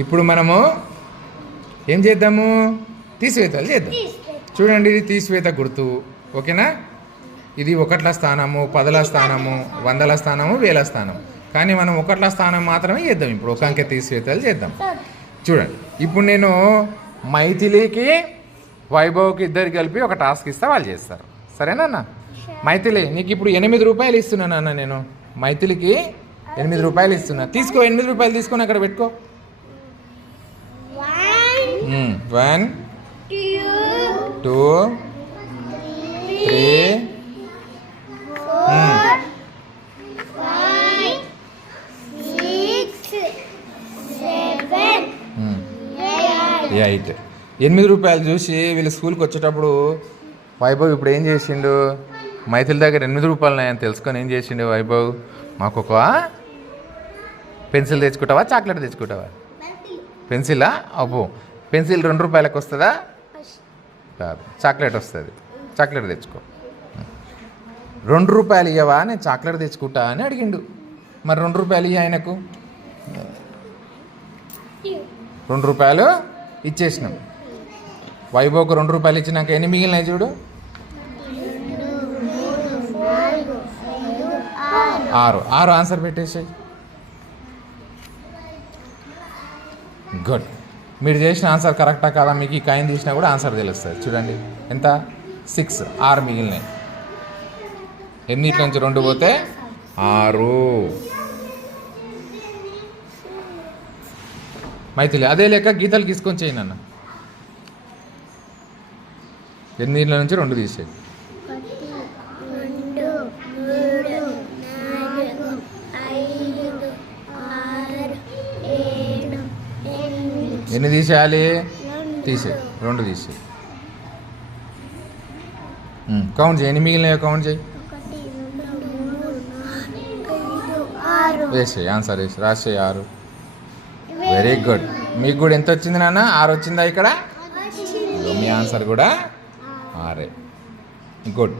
ఇప్పుడు మనము ఏం చేద్దాము? తీసివేతలు చేద్దాం. చూడండి, ఇది తీసివేత గుర్తు. ఓకేనా? ఇది ఒకట్ల స్థానము, పదుల స్థానము, వందల స్థానము, వేల స్థానం. కానీ మనం ఒకట్ల స్థానం మాత్రమే చేద్దాం. ఇప్పుడు ఒక అంకె తీసివేతలు చేద్దాం. చూడండి, ఇప్పుడు నేను మైథిలికి వైభవ్కి ఇద్దరికి కలిపి ఒక టాస్క్ ఇస్తా, వాళ్ళు చేస్తారు. సరేనా అన్న? మైథిలి, నీకు ఇప్పుడు 8 రూపాయలు ఇస్తున్నాను అన్న. నేను మైథిలికి 8 రూపాయలు ఇస్తున్నా. తీసుకో, 8 రూపాయలు తీసుకొని అక్కడ పెట్టుకో. 1 2 3 8. 8 రూపాయలు చూసి వీళ్ళు స్కూల్కి వచ్చేటప్పుడు వైభవ్ ఇప్పుడు ఏం చేసిండు? మైథిలి దగ్గర 8 రూపాయలు ఉన్నాయని తెలుసుకొని ఏం చేసిండు వైభవ్? మాకు ఒక పెన్సిల్ తెచ్చుకుంటావా, చాక్లెట్ తెచ్చుకుంటావా? పెన్సిలా? అబ్బో, పెన్సిల్ 2 రూపాయలకు వస్తుందా? కాదు, చాక్లెట్ వస్తుంది. చాక్లెట్ తెచ్చుకో. 2 రూపాయలు ఇవ్వవా, నేను చాక్లెట్ తెచ్చుకుంటా అని అడిగిండు. మరి 2 రూపాయలు ఇవ్వ ఆయనకు. 2 రూపాయలు ఇచ్చేసినాం. వైభవ్కు 2 రూపాయలు ఇచ్చినాక ఎన్ని మిగిలినాయి చూడు? 6 ఆన్సర్ పెట్టేసాయి. గుడ్. మీరు చేసిన ఆన్సర్ కరెక్టా కాదా? మీకు ఈ కాయిన్ తీసినా కూడా ఆన్సర్ తెలుస్తుంది. చూడండి ఎంత? 6. 6 మిగిలినాయి. 8 నుంచి 2 పోతే 6. మైథిలి అదే లెక్క గీతలు గీసుకొని చేయి నాన్న. 8 నుంచి 2 తీసేయి. 8 తీసేయాలి. తీసేయి, 2 తీసేయి. కౌంట్ చేయి, ఎన్ని మిగిలినాయో కౌంట్ చేయి. వేసేయి, ఆన్సర్ వేసి రాసేయి. 6. Very good. మీకు కూడా ఎంత వచ్చింది నాన్న? 6 వచ్చిందా ఇక్కడ? మీ ఆన్సర్ కూడా 6. గుడ్.